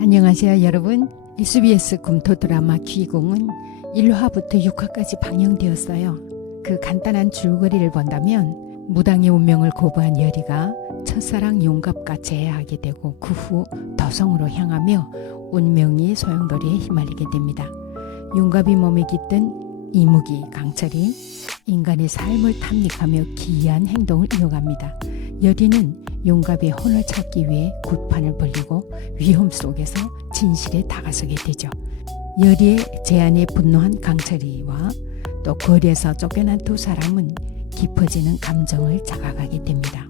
안녕하세요 여러분. SBS 금토 드라마 귀공은 1화부터 6화까지 방영되었어요. 그 간단한 줄거리를 본다면 무당의 운명을 거부한 여리가 첫사랑 용갑과 재회하게 되고 그 후 도성으로 향하며 운명이 소용돌이에 휘말리게 됩니다. 용갑이 몸에 깃든 이무기 강철이 인간의 삶을 탐닉하며 기이한 행동을 이어갑니다. 여리는 용갑의 혼을 찾기 위해 굿판을 벌리고 위험 속에서 진실에 다가서게 되죠. 여리의 제안에 분노한 강철이와 또 거리에서 쫓겨난 두 사람은 깊어지는 감정을 자각하게 됩니다.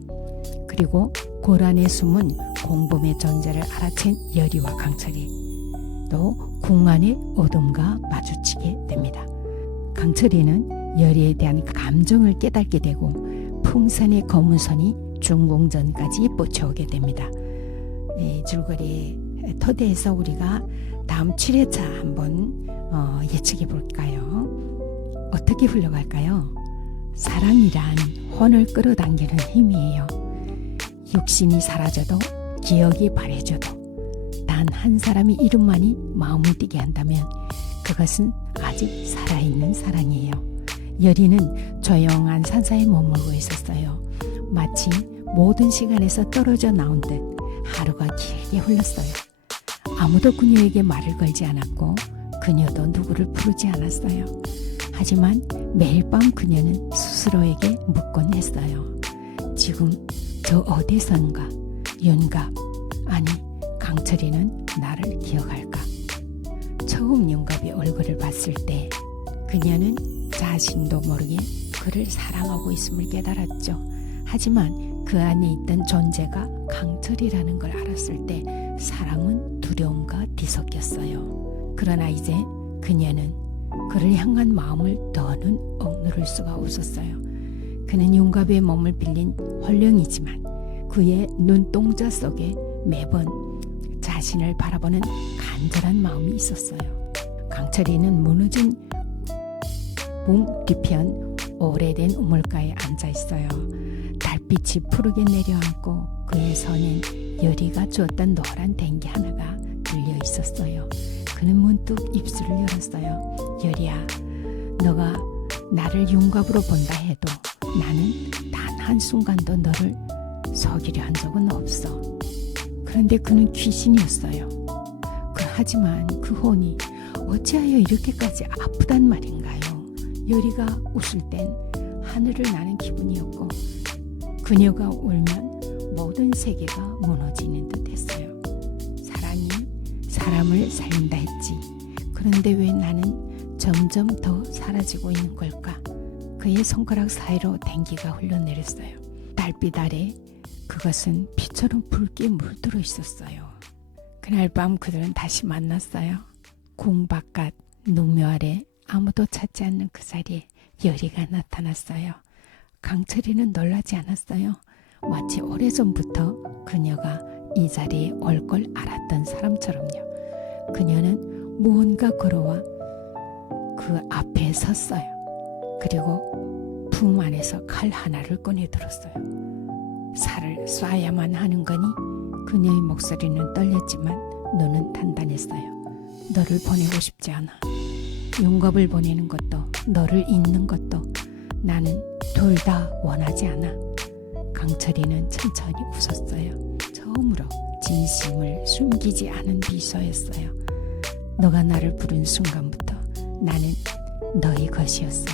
그리고 고란에 숨은 공범의 존재를 알아챈 여리와 강철이 또 궁안의 어둠과 마주치게 됩니다. 강철이는 여리에 대한 감정을 깨닫게 되고 풍산의 검은선이 중궁전까지 뻗쳐오게 됩니다. 이 줄거리 토대에서 우리가 다음 7회차 한번 예측해 볼까요? 어떻게 흘러갈까요? 사랑이란 혼을 끌어당기는 힘이에요. 육신이 사라져도 기억이 바래져도 단 한 사람의 이름만이 마음을 뛰게 한다면 그것은 아직 살아있는 사랑이에요. 여리는 조용한 산사에 머물고 있었어요. 마치 모든 시간에서 떨어져 나온 듯 하루가 길게 흘렀어요. 아무도 그녀에게 말을 걸지 않았고 그녀도 누구를 부르지 않았어요. 하지만 매일 밤 그녀는 스스로에게 묻곤 했어요. 지금 저 어디선가 윤갑 아니 강철이는 나를 기억할까? 처음 윤갑의 얼굴을 봤을 때 그녀는 자신도 모르게 그를 사랑하고 있음을 깨달았죠. 하지만 그 안에 있던 존재가 강철이라는 걸 알았을 때 사랑은 두려움과 뒤섞였어요. 그러나 이제 그녀는 그를 향한 마음을 더는 억누를 수가 없었어요. 그는 윤갑의 몸을 빌린 홀령이지만 그의 눈동자 속에 매번 자신을 바라보는 간절한 마음이 있었어요. 강철이는 무너진 붕 뒤편 오래된 우물가에 앉아 있어요. 달빛이 푸르게 내려앉고 그의 손엔 여리가 주었던 노란 댕기 하나가 들려 있었어요. 그는 문득 입술을 열었어요. 여리야, 너가 나를 윤갑으로 본다 해도 나는 단 한순간도 너를 속이려 한 적은 없어. 그런데 그는 귀신이었어요. 하지만 그 혼이 어찌하여 이렇게까지 아프단 말인가요? 여리가 웃을 땐 하늘을 나는 기분이었고 그녀가 울면 모든 세계가 무너지는 듯 했어요. 사랑이 사람을 살린다 했지. 그런데 왜 나는 점점 더 사라지고 있는 걸까? 그의 손가락 사이로 댕기가 흘러내렸어요. 달빛 아래 그것은 피처럼 붉게 물들어 있었어요. 그날 밤 그들은 다시 만났어요. 궁 바깥 농묘 아래 아무도 찾지 않는 그 자리에 여리가 나타났어요. 강철이는 놀라지 않았어요. 마치 오래전부터 그녀가 이 자리에 올 걸 알았던 사람처럼요. 그녀는 무언가 걸어와 그 앞에 섰어요. 그리고 품 안에서 칼 하나를 꺼내 들었어요. 살을 쏴야만 하는 거니? 그녀의 목소리는 떨렸지만 눈은 단단했어요. 너를 보내고 싶지 않아. 윤갑을 보내는 것도 너를 잊는 것도 나는 둘 다 원하지 않아. 강철이는 천천히 웃었어요. 처음으로 진심을 숨기지 않은 미소였어요. 너가 나를 부른 순간부터 나는 너의 것이었어.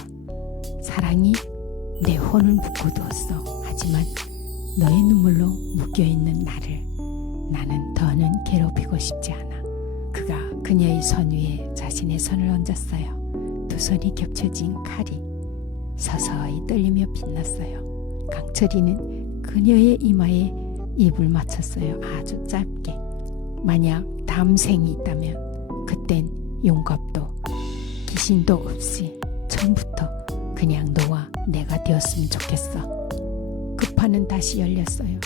사랑이 내 혼을 묶어두었어. 하지만 너의 눈물로 묶여있는 나는 더는 괴롭히고 싶지 않아. 그가 그녀의 손 위에 자신의 손을 얹었어요. 두 손이 겹쳐진 칼이 서서히 떨리며 빛났어요. 강철이는 그녀의 이마에 입을 맞췄어요. 아주 짧게. 만약 다음 생이 있다면 그땐 용갑도 귀신도 없이 처음부터 그냥 너와 내가 되었으면 좋겠어. 그 판은 다시 열렸어요.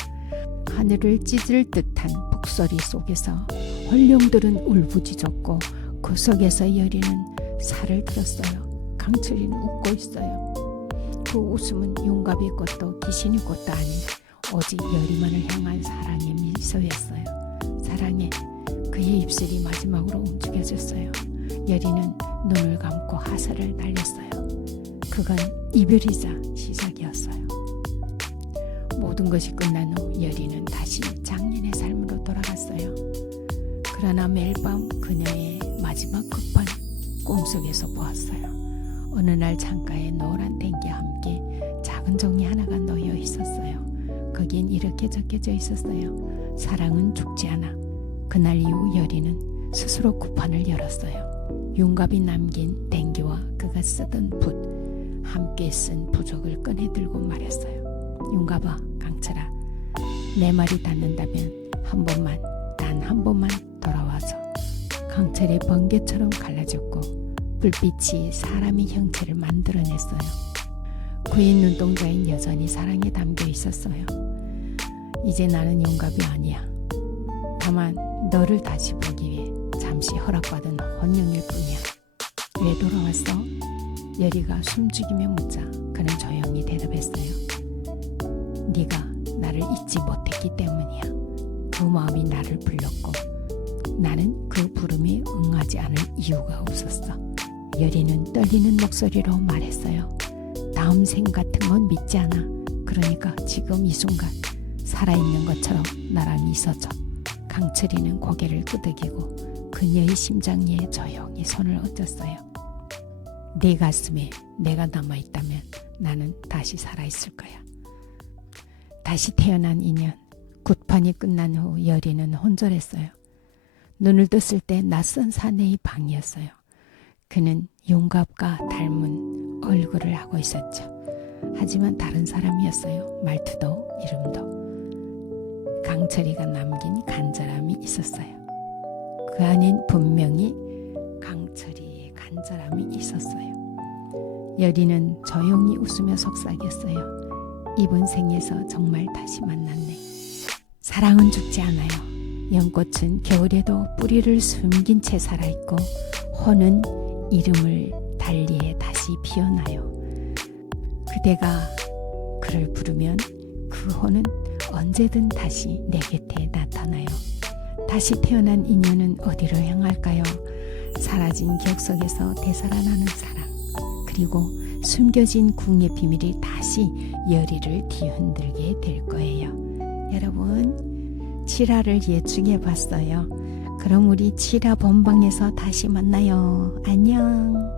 하늘을 찢을 듯한 북소리 속에서 홀령들은 울부짖었고 그 속에서 여리는 살을 들었어요. 강철이는 웃고 있어요. 그 웃음은 용갑의 것도 귀신의 것도 아닌 오직 여리만을 향한 사랑의 미소였어요. 사랑에 그의 입술이 마지막으로 움직여졌어요. 여리는 눈을 감고 하사를 날렸어요. 그건 이별이자 시작이었어요. 모든 것이 끝난 후 여리는 다시 작년의 삶으로 돌아갔어요. 그러나 매일 밤 그녀의 마지막 급한 꿈속에서 보았어요. 어느 날 창가에 노란 댕기와 함께 작은 종이 하나가 놓여 있었어요. 거긴 이렇게 적혀져 있었어요. 사랑은 죽지 않아. 그날 이후 여리는 스스로 구판을 열었어요. 윤갑이 남긴 댕기와 그가 쓰던 붓, 함께 쓴 부적을 꺼내 들고 말했어요. 윤갑아, 강철아, 내 말이 닿는다면 한 번만, 단 한 번만 돌아와서. 강철이 번개처럼 갈라졌고 불빛이 사람의 형체를 만들어냈어요. 그의 눈동자엔 여전히 사랑이 담겨 있었어요. 이제 나는 윤갑이 아니야. 다만 너를 다시 보기 위해 잠시 허락받은 혼용일 뿐이야. 왜 돌아왔어? 여리가 숨죽이며 묻자 그는 조용히 대답했어요. 네가 나를 잊지 못했기 때문이야. 그 마음이 나를 불렀고 나는 그 부름에 응하지 않을 이유가 없었어. 여리는 떨리는 목소리로 말했어요. 다음 생 같은 건 믿지 않아. 그러니까 지금 이 순간 살아있는 것처럼 나랑 있어줘. 강철이는 고개를 끄덕이고 그녀의 심장 위에 조용히 손을 얹었어요. 네 가슴에 내가 남아있다면 나는 다시 살아있을 거야. 다시 태어난 인연. 굿판이 끝난 후 여리는 혼절했어요. 눈을 떴을 때 낯선 사내의 방이었어요. 그는 윤갑과 닮은 얼굴을 하고 있었죠. 하지만 다른 사람이었어요. 말투도 이름도. 강철이가 남긴 간절함이 있었어요. 그 안엔 분명히 강철이의 간절함이 있었어요. 여리는 조용히 웃으며 속삭였어요. 이번 생에서 정말 다시 만났네. 사랑은 죽지 않아요. 연꽃은 겨울에도 뿌리를 숨긴 채 살아있고 호는 이름을 달리해 다시 피어나요. 그대가 그를 부르면 그 호는 언제든 다시 내 곁에 나타나요. 다시 태어난 인연은 어디로 향할까요? 사라진 기억 속에서 되살아나는 사랑, 그리고 숨겨진 궁의 비밀이 다시 여리를 뒤흔들게 될 거예요. 여러분, 7화를 예측해 봤어요. 그럼 우리 7화 본방에서 다시 만나요. 안녕.